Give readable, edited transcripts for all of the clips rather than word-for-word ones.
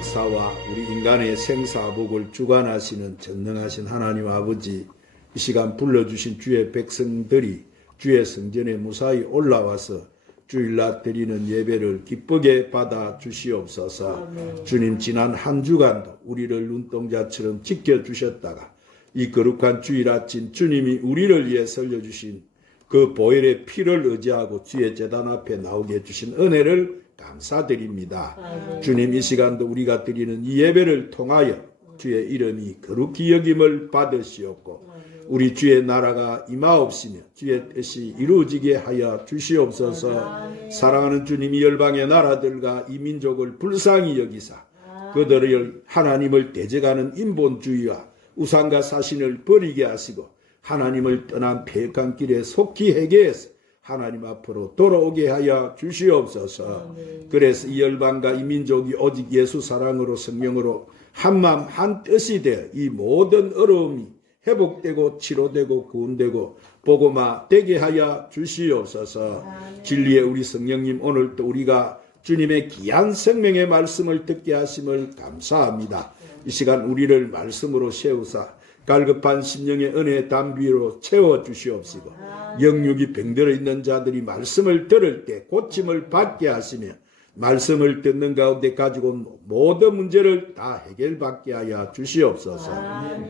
역사와 우리 인간의 생사복을 주관하시는 전능하신 하나님 아버지, 이 시간 불러주신 주의 백성들이 주의 성전에 무사히 올라와서 주일날 드리는 예배를 기쁘게 받아 주시옵소서. 아멘. 주님, 지난 한 주간도 우리를 눈동자처럼 지켜주셨다가 이 거룩한 주일 아침 주님이 우리를 위해 살려주신 그 보혈의 피를 의지하고 주의 제단 앞에 나오게 해주신 은혜를 감사드립니다. 아멘. 주님, 이 시간도 우리가 드리는 이 예배를 통하여 주의 이름이 거룩히 여김을 받으시옵고 우리 주의 나라가 임하옵시며 주의 뜻이 이루어지게 하여 주시옵소서. 사랑하는 주님이 열방의 나라들과 이 민족을 불쌍히 여기사 그들을 하나님을 대적하는 인본주의와 우상과 사신을 버리게 하시고 하나님을 떠난 패역한 길에 속히 회개해서 하나님 앞으로 돌아오게 하여 주시옵소서. 그래서 이 열방과 이 민족이 오직 예수 사랑으로 성령으로 한마음 한뜻이 되어 이 모든 어려움이 회복되고 치료되고 구원되고 복음화 되게 하여 주시옵소서. 진리의 우리 성령님, 오늘도 우리가 주님의 귀한 생명의 말씀을 듣게 하심을 감사합니다. 이 시간 우리를 말씀으로 세우사 갈급한 심령의 은혜의 담비로 채워주시옵시고 영육이 병들어 있는 자들이 말씀을 들을 때 고침을 받게 하시며 말씀을 듣는 가운데 가지고 온 모든 문제를 다 해결받게 하여 주시옵소서.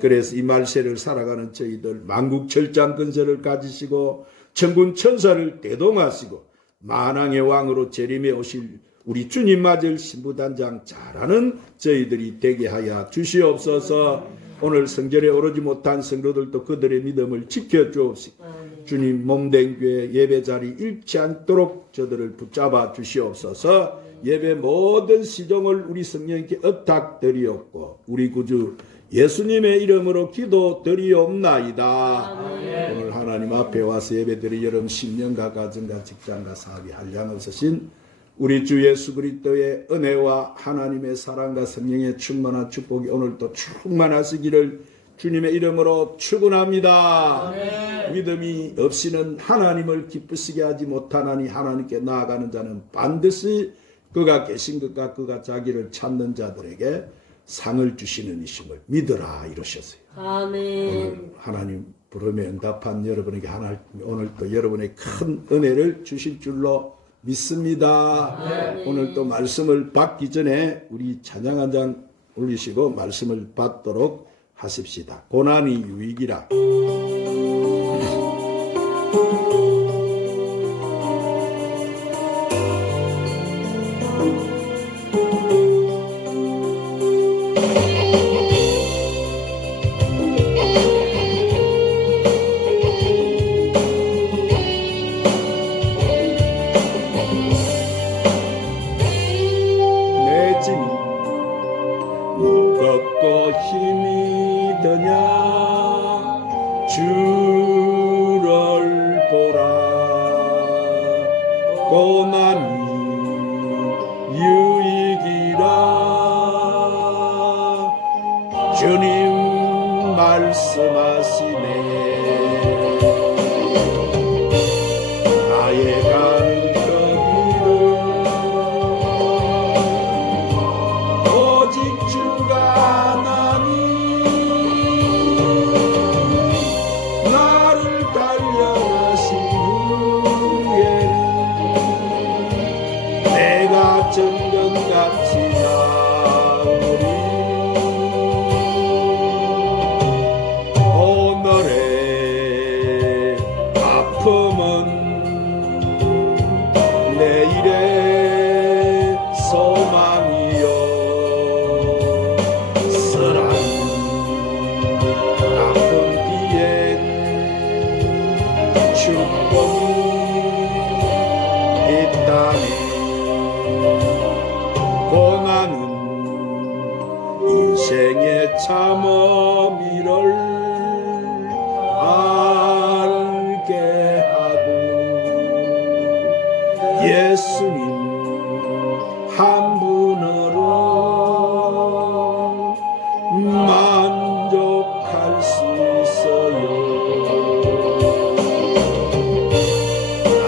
그래서 이 말세를 살아가는 저희들 만국철장 근세를 가지시고 천군 천사를 대동하시고 만왕의 왕으로 재림에 오실 우리 주님 맞을 신부단장 잘하는 저희들이 되게 하여 주시옵소서. 오늘 성전에 오르지 못한 성도들도 그들의 믿음을 지켜주옵시고 주님 몸된 교회 예배자리 잃지 않도록 저들을 붙잡아 주시옵소서. 예배 모든 시종을 우리 성령님께 의탁드리옵고 우리 구주 예수님의 이름으로 기도드리옵나이다. 오늘 하나님 앞에 와서 예배드리 여러분 심령과 가정과 직장과 사업이 한량 없으신 우리 주 예수 그리스도의 은혜와 하나님의 사랑과 성령의 충만한 축복이 오늘도 충만하시기를 주님의 이름으로 축원합니다. 믿음이 없이는 하나님을 기쁘시게 하지 못하나니 하나님께 나아가는 자는 반드시 그가 계신 것과 그가 자기를 찾는 자들에게 상을 주시는 이심을 믿으라 이러셨어요. 아멘. 오늘 하나님 부름에 응답한 여러분에게 오늘도 여러분의 큰 은혜를 주실 줄로 믿습니다. 아멘. 오늘 또 말씀을 받기 전에 우리 찬양 한 장 올리시고 말씀을 받도록 하십시다. 고난이 유익이라.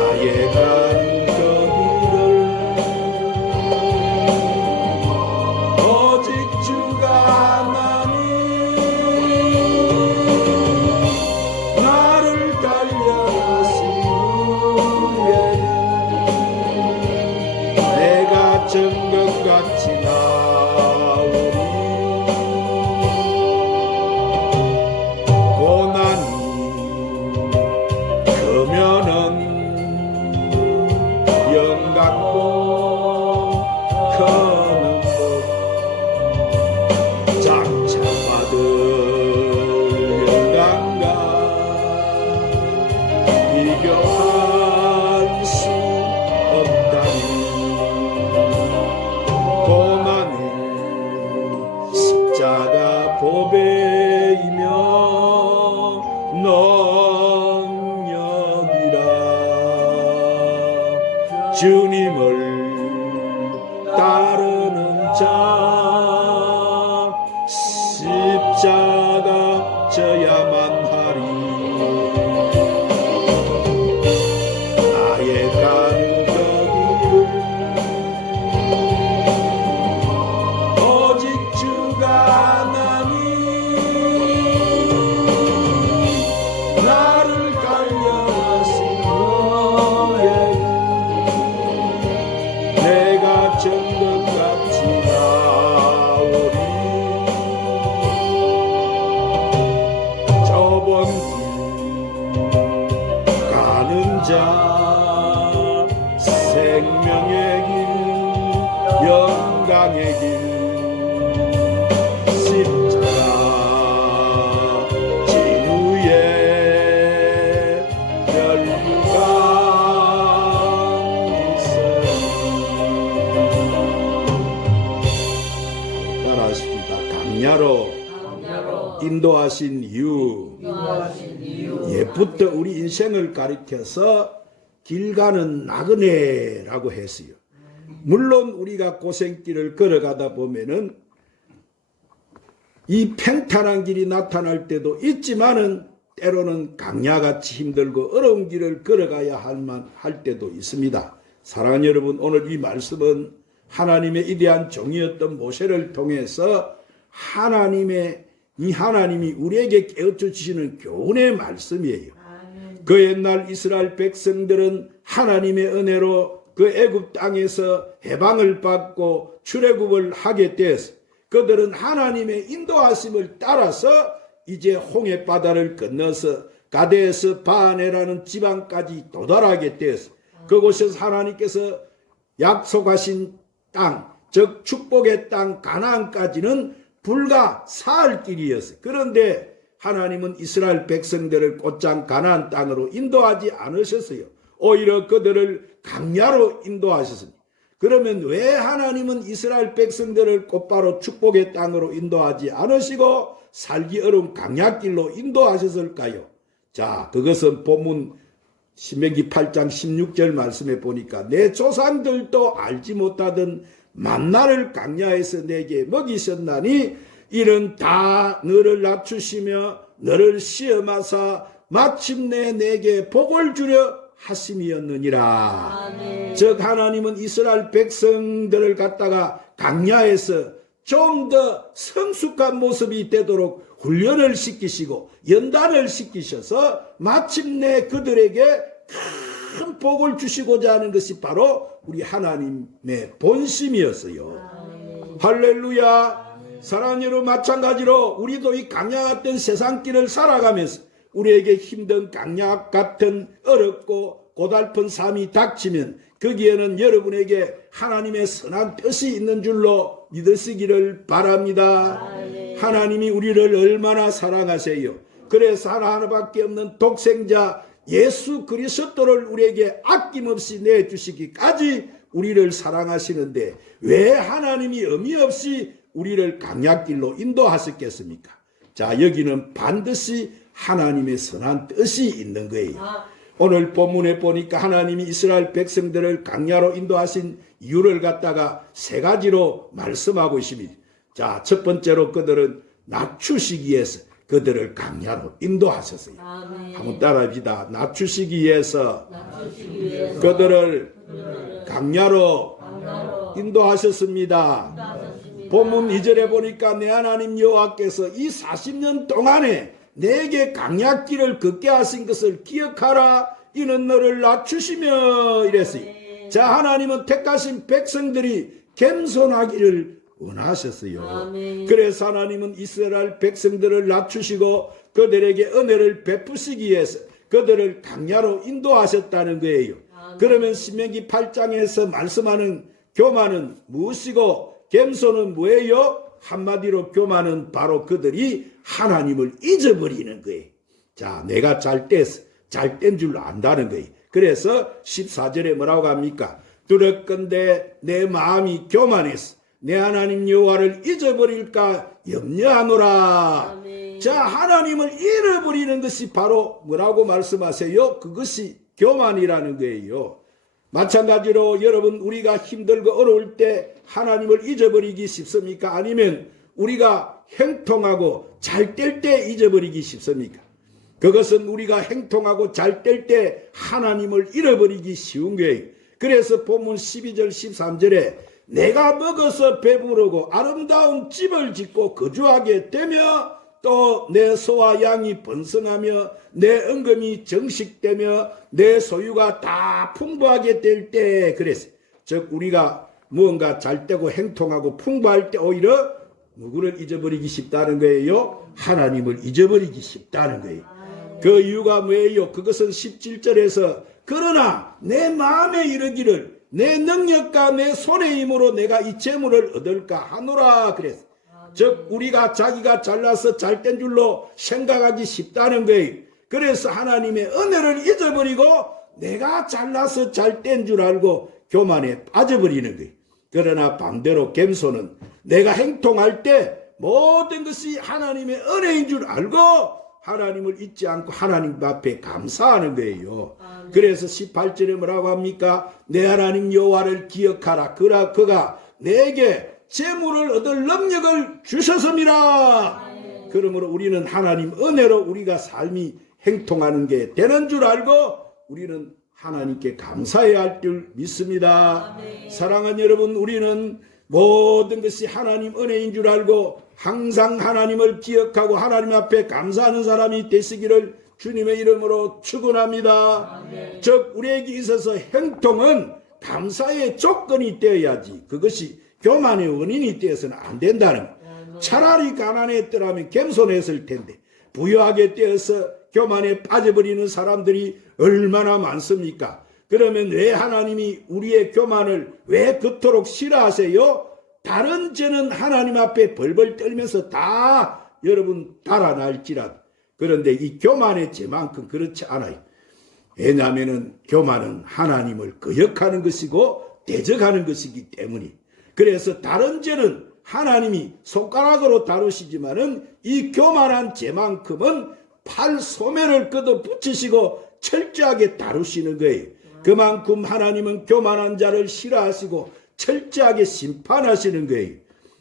나의 가는 그 길을 은혜이며 능력이라. 주님을 따르는 자 십자가 져야만 하리. 나의 간격이 오직 주가 나니 나를 갈려하신 너의 내가 정금같이 나오리. 좁은 길 가는 자 생명의 길 영광의 길 십자가 진우의 혈류가 따라하십니다. 강야로 인도하신 이유. 예부터 우리 인생을 가리켜서 길 가는 나그네라고 했어요. 물론 우리가 고생길을 걸어가다 보면은 이 평탄한 길이 나타날 때도 있지만은 때로는 강야같이 힘들고 어려운 길을 걸어가야 할 때도 있습니다. 사랑하는 여러분, 오늘 이 말씀은 하나님의 위대한 종이었던 모세를 통해서 하나님이 우리에게 깨우쳐 주시는 교훈의 말씀이에요. 그 옛날 이스라엘 백성들은 하나님의 은혜로 그 애굽 땅에서 해방을 받고 출애굽을 하게 되었어요. 그들은 하나님의 인도하심을 따라서 이제 홍해 바다를 건너서 가데에서 바네라는 지방까지 도달하게 되었어요. 그곳에서 하나님께서 약속하신 땅, 즉 축복의 땅 가나안까지는 불과 사흘 길이었어요. 그런데 하나님은 이스라엘 백성들을 곧장 가나안 땅으로 인도하지 않으셨어요. 오히려 그들을 강야로 인도하셨습니다. 그러면 왜 하나님은 이스라엘 백성들을 곧바로 축복의 땅으로 인도하지 않으시고 살기 어려운 강야길로 인도하셨을까요? 자, 그것은 본문 신명기 8장 16절 말씀에 보니까 내 조상들도 알지 못하던 만나를 강야에서 내게 먹이셨나니 이는 다 너를 낮추시며 너를 시험하사 마침내 내게 복을 주려 하심이었느니라. 아멘. 즉 하나님은 이스라엘 백성들을 갖다가 강야에서 좀 더 성숙한 모습이 되도록 훈련을 시키시고 연단을 시키셔서 마침내 그들에게 큰 복을 주시고자 하는 것이 바로 우리 하나님의 본심이었어요. 할렐루야. 사랑하는 여러분, 마찬가지로 우리도 이 강야 같은 세상길을 살아가면서 우리에게 힘든 강야 같은 어렵고 고달픈 삶이 닥치면 거기에는 여러분에게 하나님의 선한 뜻이 있는 줄로 믿으시기를 바랍니다. 하나님이 우리를 얼마나 사랑하세요. 그래서 하나밖에 없는 독생자 예수 그리스도를 우리에게 아낌없이 내주시기까지 우리를 사랑하시는데 왜 하나님이 의미 없이 우리를 강약길로 인도하셨겠습니까? 자, 여기는 반드시 하나님의 선한 뜻이 있는 거예요. 오늘 본문에 보니까 하나님이 이스라엘 백성들을 강야로 인도하신 이유를 갖다가 세 가지로 말씀하고 있습니다. 자, 첫 번째로 그들은 낮추시기 위해서 그들을 강야로 인도하셨어요. 한번 따라합시다. 낮추시기 위해서 그들을 강야로 인도하셨습니다. 본문 2절에 보니까 내 하나님 여호와께서 이 40년 동안에 내게 강약길을 걷게 하신 것을 기억하라. 이는 너를 낮추시며 이랬어요. 자, 하나님은 택하신 백성들이 겸손하기를 원하셨어요. 아멘. 그래서 하나님은 이스라엘 백성들을 낮추시고 그들에게 은혜를 베푸시기 위해서 그들을 강야로 인도하셨다는 거예요. 아멘. 그러면 신명기 8장에서 말씀하는 교만은 무엇이고 겸손은 뭐예요? 한마디로 교만은 바로 그들이 하나님을 잊어버리는 거예요. 자, 내가 잘된 줄 안다는 거예요. 그래서 14절에 뭐라고 합니까? 두렵건대 내 마음이 교만해서 내 하나님 여호와를 잊어버릴까 염려하노라. 아멘. 자, 하나님을 잃어버리는 것이 바로 뭐라고 말씀하세요? 그것이 교만이라는 거예요. 마찬가지로 여러분, 우리가 힘들고 어려울 때 하나님을 잊어버리기 쉽습니까? 아니면 우리가 행통하고 잘 될 때 잊어버리기 쉽습니까? 그것은 우리가 행통하고 잘 될 때 하나님을 잃어버리기 쉬운 거예요. 그래서 본문 12절 13절에 내가 먹어서 배부르고 아름다운 집을 짓고 거주하게 되며 또 내 소와 양이 번성하며 내 은금이 정식되며 내 소유가 다 풍부하게 될 때, 그래서 즉 우리가 무언가 잘 되고 행통하고 풍부할 때 오히려 누구를 잊어버리기 쉽다는 거예요? 하나님을 잊어버리기 쉽다는 거예요. 그 이유가 뭐예요? 그것은 17절에서 그러나 내 마음에 이르기를 내 능력과 내 손의 힘으로 내가 이 재물을 얻을까 하노라 그랬어. 즉 우리가 자기가 잘나서 잘된 줄로 생각하기 쉽다는 거예요. 그래서 하나님의 은혜를 잊어버리고 내가 잘나서 잘된 줄 알고 교만에 빠져버리는 거예요. 그러나 반대로 겸손은 내가 행동할 때 모든 것이 하나님의 은혜인 줄 알고 하나님을 잊지 않고 하나님 앞에 감사하는 거예요. 그래서 18절에 뭐라고 합니까? 내 하나님 여호와를 기억하라. 그가 내게 재물을 얻을 능력을 주셨음이라. 그러므로 우리는 하나님 은혜로 우리가 삶이 행통하는 게 되는 줄 알고 우리는 하나님께 감사해야 할 줄 믿습니다. 사랑하는 여러분, 우리는 모든 것이 하나님 은혜인 줄 알고 항상 하나님을 기억하고 하나님 앞에 감사하는 사람이 되시기를 주님의 이름으로 축원합니다. 즉 우리에게 있어서 행동은 감사의 조건이 되어야지 그것이 교만의 원인이 되어서는 안 된다는 거예요. 차라리 가난했더라면 겸손했을 텐데 부유하게 되어서 교만에 빠져버리는 사람들이 얼마나 많습니까? 그러면 왜 하나님이 우리의 교만을 왜 그토록 싫어하세요? 다른 죄는 하나님 앞에 벌벌 떨면서 다 여러분 달아날지라도 그런데 이 교만의 죄만큼 그렇지 않아요. 왜냐하면 교만은 하나님을 거역하는 것이고 대적하는 것이기 때문에 그래서 다른 죄는 하나님이 손가락으로 다루시지만은 이 교만한 죄만큼은 팔 소매를 걷어 붙이시고 철저하게 다루시는 거예요. 그만큼 하나님은 교만한 자를 싫어하시고 철저하게 심판하시는 거예요.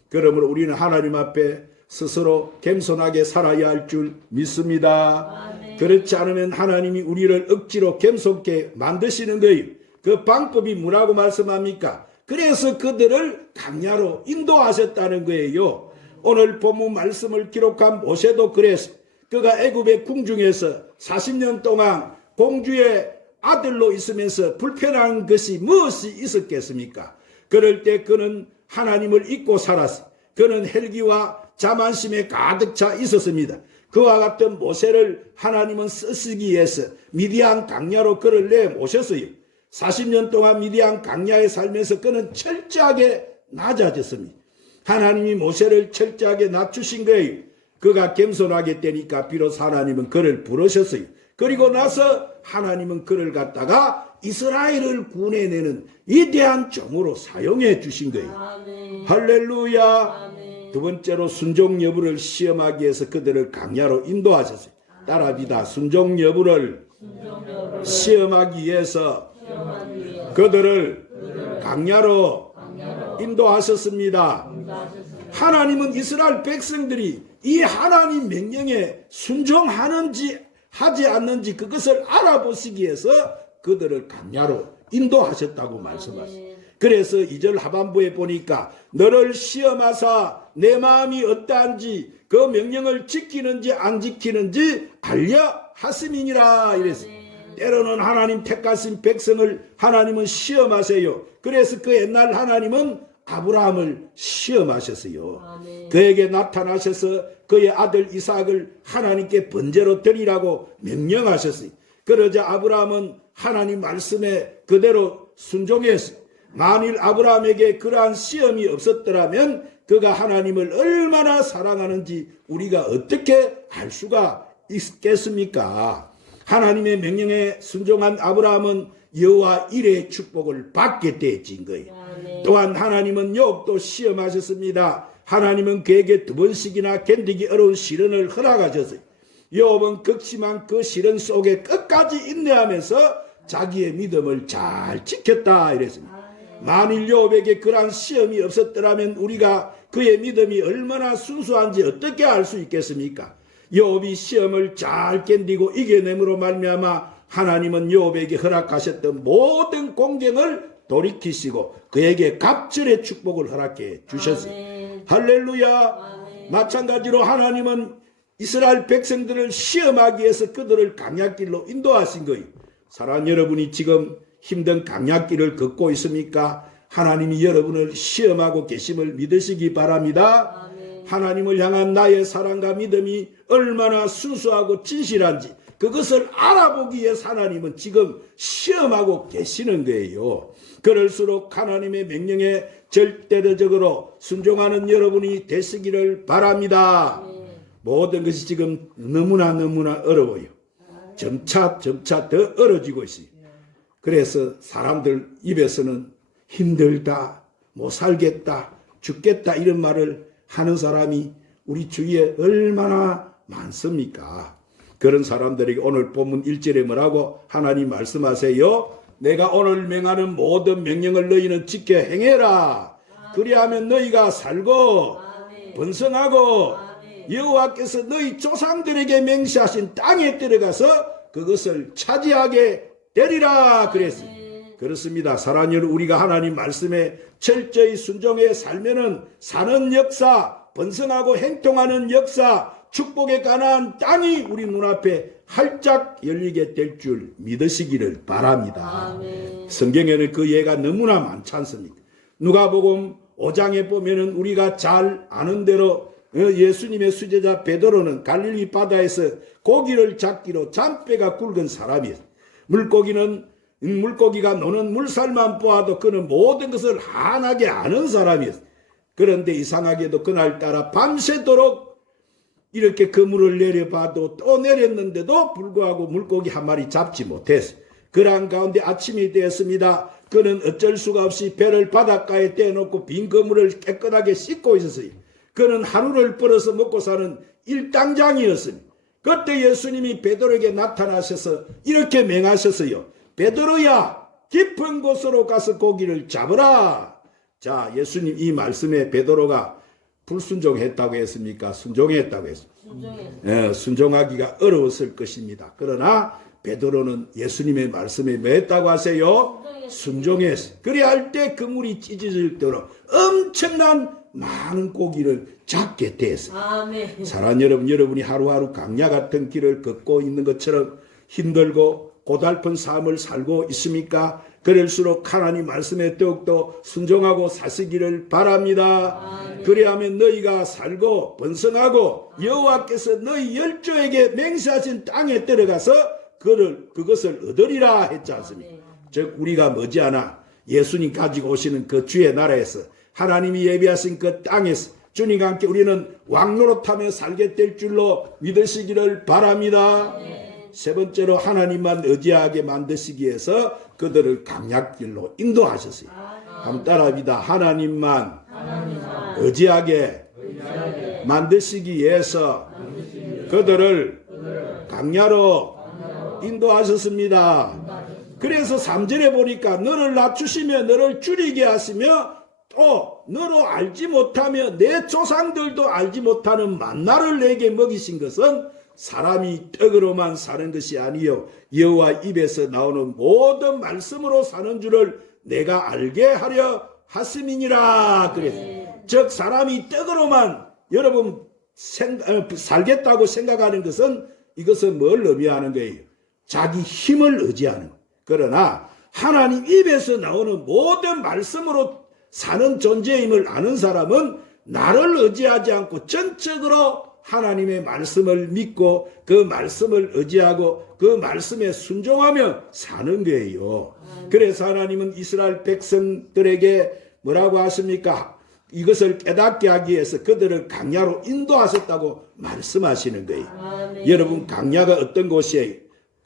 그러므로 우리는 하나님 앞에 스스로 겸손하게 살아야 할 줄 믿습니다. 그렇지 않으면 하나님이 우리를 억지로 겸손케 만드시는 거예요. 그 방법이 뭐라고 말씀합니까? 그래서 그들을 강야로 인도하셨다는 거예요. 오늘 본문 말씀을 기록한 모세도 그랬습니다. 그가 애굽의 궁중에서 40년 동안 공주의 아들로 있으면서 불편한 것이 무엇이 있었겠습니까? 그럴 때 그는 하나님을 잊고 살았어요. 그는 헬기와 자만심에 가득 차 있었습니다. 그와 같은 모세를 하나님은 쓰시기 위해서 미디안 강야로 그를 내모셨어요. 40년 동안 미디안 강야에 살면서 그는 철저하게 낮아졌습니다. 하나님이 모세를 철저하게 낮추신 거예요. 그가 겸손하게 되니까 비로소 하나님은 그를 부르셨어요. 그리고 나서 하나님은 그를 갖다가 이스라엘을 구원해내는 위대한 종으로 사용해 주신 거예요. 아멘. 할렐루야. 아멘. 두 번째로 순종 여부를 시험하기 위해서 그들을 강야로 인도하셨어요. 따라합니다. 순종 여부를 시험하기 위해서 그들을 강야로 인도하셨습니다. 하나님은 이스라엘 백성들이 이 하나님 명령에 순종하는지 하지 않는지 그것을 알아보시기 위해서 그들을 강야로 인도하셨다고 말씀하십니다. 그래서 2절 하반부에 보니까 너를 시험하사 내 마음이 어떠한지 그 명령을 지키는지 안 지키는지 알려 하심이니라 이랬어요. 때로는 하나님 택하신 백성을 하나님은 시험하세요. 그래서 그 옛날 하나님은 아브라함을 시험하셨어요. 아멘. 그에게 나타나셔서 그의 아들 이삭을 하나님께 번제로 드리라고 명령하셨어요. 그러자 아브라함은 하나님 말씀에 그대로 순종했어요. 만일 아브라함에게 그러한 시험이 없었더라면 그가 하나님을 얼마나 사랑하는지 우리가 어떻게 알 수가 있겠습니까? 하나님의 명령에 순종한 아브라함은 여호와 일의 축복을 받게 되어진 거예요. 또한 하나님은 욥도 시험하셨습니다. 하나님은 그에게 2번씩이나 견디기 어려운 시련을 허락하셨어요. 욥은 극심한 그 시련 속에 끝까지 인내하면서 자기의 믿음을 잘 지켰다 이랬습니다. 만일 욥에게 그러한 시험이 없었더라면 우리가 그의 믿음이 얼마나 순수한지 어떻게 알 수 있겠습니까? 욥이 시험을 잘 견디고 이겨냄으로 말미암아 하나님은 욥에게 허락하셨던 모든 공경을 돌이키시고 그에게 갑절의 축복을 허락해 주셨어요. 아멘. 할렐루야. 아멘. 마찬가지로 하나님은 이스라엘 백성들을 시험하기 위해서 그들을 강약길로 인도하신 거예요. 사랑하는 여러분이 지금 힘든 강약길을 걷고 있습니까? 하나님이 여러분을 시험하고 계심을 믿으시기 바랍니다. 아멘. 하나님을 향한 나의 사랑과 믿음이 얼마나 순수하고 진실한지 그것을 알아보기 위해서 하나님은 지금 시험하고 계시는 거예요. 그럴수록 하나님의 명령에 절대적으로 순종하는 여러분이 되시기를 바랍니다. 모든 것이 지금 너무나 어려워요. 점차 더 어려지고 있어요. 그래서 사람들 입에서는 힘들다, 못 살겠다, 죽겠다 이런 말을 하는 사람이 우리 주위에 얼마나 많습니까? 그런 사람들에게 오늘 본문 1절에 뭐라고 하나님 말씀하세요? 내가 오늘 명하는 모든 명령을 너희는 지켜 행해라. 그리하면 너희가 살고 번성하고 여호와께서 너희 조상들에게 맹세하신 땅에 들어가서 그것을 차지하게 되리라 그랬습니다. 그렇습니다. 사랑하는 여러분, 우리가 하나님 말씀에 철저히 순종해 살면은 사는 역사, 번성하고 행통하는 역사, 축복에 관한 땅이 우리 눈앞에 활짝 열리게 될 줄 믿으시기를 바랍니다. 아멘. 성경에는 그 예가 너무나 많지 않습니까? 누가복음 5장에 보면은 우리가 잘 아는 대로 예수님의 수제자 베드로는 갈릴리 바다에서 고기를 잡기로 잔뼈가 굵은 사람이었어요. 물고기가 노는 물살만 보아도 그는 모든 것을 환하게 아는 사람이었어요. 그런데 이상하게도 그날따라 밤새도록 이렇게 그물을 내려봐도 또 내렸는데도 불구하고 물고기 한 마리 잡지 못했어요. 그러한 가운데 아침이 되었습니다. 그는 어쩔 수가 없이 배를 바닷가에 떼어놓고 빈 그물을 깨끗하게 씻고 있었어요. 그는 하루를 벌어서 먹고 사는 일당장이었습니다. 그때 예수님이 베드로에게 나타나셔서 이렇게 맹하셨어요. 베드로야, 깊은 곳으로 가서 고기를 잡으라. 자, 예수님 이 말씀에 베드로가 불순종했다고 했습니까? 순종했다고 했습니다. 순종하기가 어려웠을 것입니다. 그러나 베드로는 예수님의 말씀에 뭐 했다고 하세요? 순종했어요. 그래야 할 때 그물이 찢어질 대로 엄청난 많은 고기를 잡게 됐어요. 아멘. 사랑하는 여러분, 여러분이 하루하루 강야 같은 길을 걷고 있는 것처럼 힘들고 고달픈 삶을 살고 있습니까? 그럴수록 하나님 말씀에 더욱더 순종하고 사시기를 바랍니다. 아멘. 그리하면 너희가 살고 번성하고 여호와께서 너희 열조에게 맹세하신 땅에 들어가서 그것을 얻으리라 했지 않습니까? 아멘. 즉 우리가 머지않아 예수님 가지고 오시는 그 주의 나라에서 하나님이 예비하신 그 땅에서 주님과 함께 우리는 왕노릇하며 살게 될 줄로 믿으시기를 바랍니다. 아멘. 세 번째로 하나님만 의지하게 만드시기 위해서 그들을 강약길로 인도하셨어요. 한번 따라합니다. 하나님만 의지하게 만드시기 위해서 그들을 강야로 인도하셨습니다. 그래서 3절에 보니까 너를 낮추시며 너를 줄이게 하시며 또 너로 알지 못하며 내 조상들도 알지 못하는 만나를 내게 먹이신 것은 사람이 떡으로만 사는 것이 아니요 여호와 입에서 나오는 모든 말씀으로 사는 줄을 내가 알게 하려 하심이니라 그랬어요. 즉 사람이 떡으로만 여러분 살겠다고 생각하는 것은 이것은 뭘 의미하는 거예요? 자기 힘을 의지하는 거예요. 그러나 하나님 입에서 나오는 모든 말씀으로 사는 존재임을 아는 사람은 나를 의지하지 않고 전적으로 하나님의 말씀을 믿고 그 말씀을 의지하고 그 말씀에 순종하며 사는 거예요. 그래서 하나님은 이스라엘 백성들에게 뭐라고 하십니까? 이것을 깨닫게 하기 위해서 그들을 강야로 인도하셨다고 말씀하시는 거예요. 아멘. 여러분 강야가 어떤 곳이에요?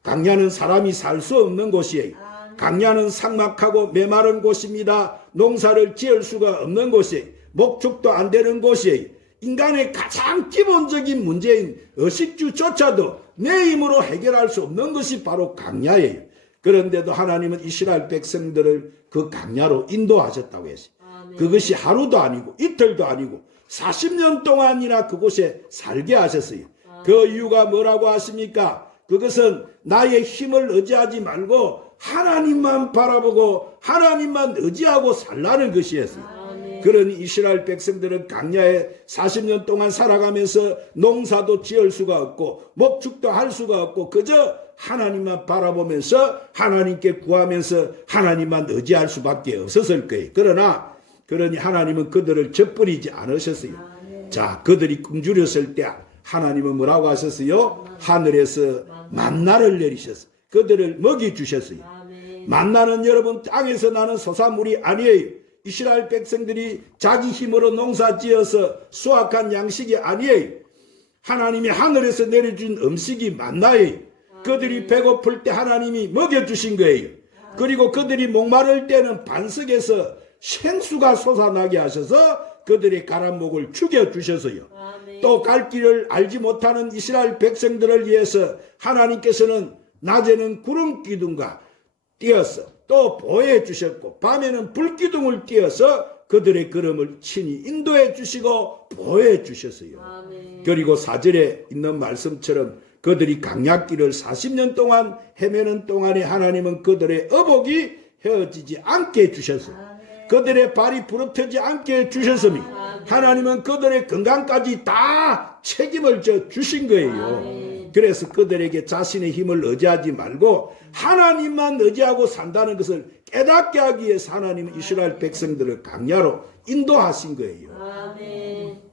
강야는 사람이 살 수 없는 곳이에요. 강야는 삭막하고 메마른 곳입니다. 농사를 지을 수가 없는 곳이에요. 목축도 안 되는 곳이에요. 인간의 가장 기본적인 문제인 의식주조차도 내 힘으로 해결할 수 없는 것이 바로 강야예요. 그런데도 하나님은 이스라엘 백성들을 그 강야로 인도하셨다고 했어요. 그것이 하루도 아니고 이틀도 아니고 40년 동안이나 그곳에 살게 하셨어요. 그 이유가 뭐라고 하십니까? 그것은 나의 힘을 의지하지 말고 하나님만 바라보고 하나님만 의지하고 살라는 것이었어요. 그러니 이스라엘 백성들은 강야에 40년 동안 살아가면서 농사도 지을 수가 없고 목축도 할 수가 없고 그저 하나님만 바라보면서 하나님께 구하면서 하나님만 의지할 수밖에 없었을 거예요. 그러니 하나님은 그들을 저버리지 않으셨어요. 자, 그들이 굶주렸을 때 하나님은 뭐라고 하셨어요? 하늘에서 만나를 내리셨어요. 그들을 먹여주셨어요. 만나는 여러분 땅에서 나는 소사물이 아니에요. 이스라엘 백성들이 자기 힘으로 농사 지어서 수확한 양식이 아니에요. 하나님이 하늘에서 내려준 음식이 만나예요. 그들이 배고플 때 하나님이 먹여주신 거예요. 그리고 그들이 목마를 때는 반석에서 생수가 솟아나게 하셔서 그들의 가란 목을 죽여주셨어요. 또 갈 길을 알지 못하는 이스라엘 백성들을 위해서 하나님께서는 낮에는 구름 기둥과 띄어서 또 보호해 주셨고 밤에는 불기둥을 띄어서 그들의 걸음을 친히 인도해 주시고 보호해 주셨어요. 그리고 4절에 있는 말씀처럼 그들이 강약길을 40년 동안 헤매는 동안에 하나님은 그들의 어복이 헤어지지 않게 해주셨어요. 그들의 발이 부러뜨지 않게 해주셨으며 하나님은 그들의 건강까지 다 책임을 져 주신 거예요. 그래서 그들에게 자신의 힘을 의지하지 말고 하나님만 의지하고 산다는 것을 깨닫게 하기 위해서 하나님은 이스라엘 백성들을 강야로 인도하신 거예요.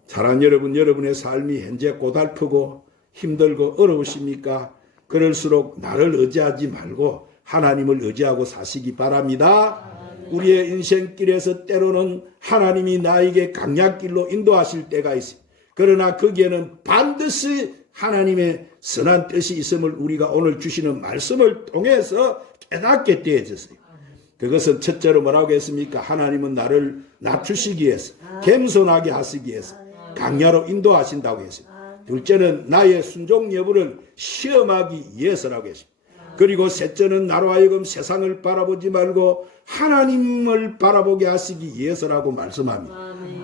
사랑하는 여러분, 여러분의 삶이 현재 고달프고 힘들고 어려우십니까? 그럴수록 나를 의지하지 말고 하나님을 의지하고 사시기 바랍니다. 우리의 인생길에서 때로는 하나님이 나에게 강약길로 인도하실 때가 있어요. 그러나 거기에는 반드시 하나님의 선한 뜻이 있음을 우리가 오늘 주시는 말씀을 통해서 깨닫게 되어졌어요. 그것은 첫째로 뭐라고 했습니까? 하나님은 나를 낮추시기 위해서 겸손하게 하시기 위해서 강야로 인도하신다고 했어요. 둘째는 나의 순종 여부를 시험하기 위해서라고 했습니다. 그리고 셋째는 나로 하여금 세상을 바라보지 말고 하나님을 바라보게 하시기 위해서라고 말씀합니다.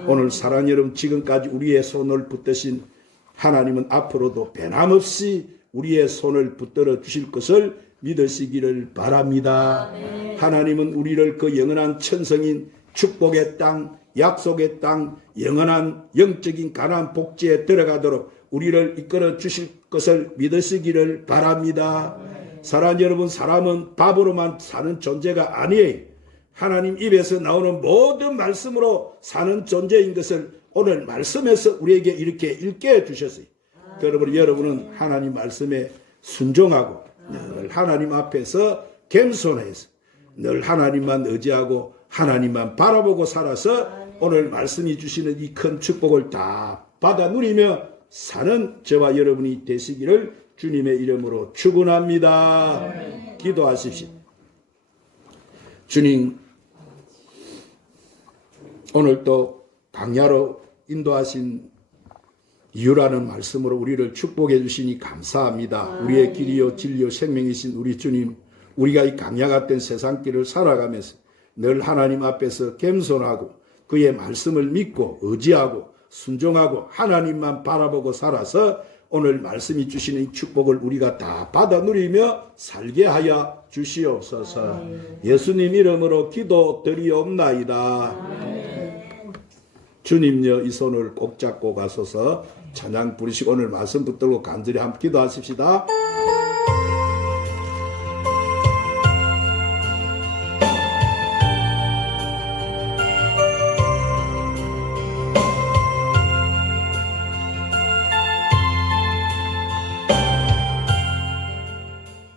오늘 사랑하는 여러분, 지금까지 우리의 손을 붙드신 하나님은 앞으로도 변함없이 우리의 손을 붙들어 주실 것을 믿으시기를 바랍니다. 하나님은 우리를 그 영원한 천성인 축복의 땅, 약속의 땅, 영원한 영적인 가나안 복지에 들어가도록 우리를 이끌어 주실 것을 믿으시기를 바랍니다. 사랑하는 여러분, 사람은 밥으로만 사는 존재가 아니에요. 하나님 입에서 나오는 모든 말씀으로 사는 존재인 것을 오늘 말씀에서 우리에게 이렇게 읽게 해주셨어요. 그러므로 여러분은 하나님 말씀에 순종하고 늘 하나님 앞에서 겸손해서 늘 하나님만 의지하고 하나님만 바라보고 살아서 오늘 말씀이 주시는 이 큰 축복을 다 받아 누리며 사는 저와 여러분이 되시기를 주님의 이름으로 축원합니다. 기도하십시오. 주님, 오늘 또 강야로 인도하신 이유라는 말씀으로 우리를 축복해 주시니 감사합니다. 우리의 길이요 진리요 생명이신 우리 주님, 우리가 이 강야 같은 세상길을 살아가면서 늘 하나님 앞에서 겸손하고 그의 말씀을 믿고 의지하고 순종하고 하나님만 바라보고 살아서 오늘 말씀이 주시는 이 축복을 우리가 다 받아 누리며 살게 하여 주시옵소서. 예수님 이름으로 기도드리옵나이다. 주님여, 이 손을 꼭 잡고 가소서. 찬양 부르시고 오늘 말씀 붙들고 간절히 함께 기도하십시다.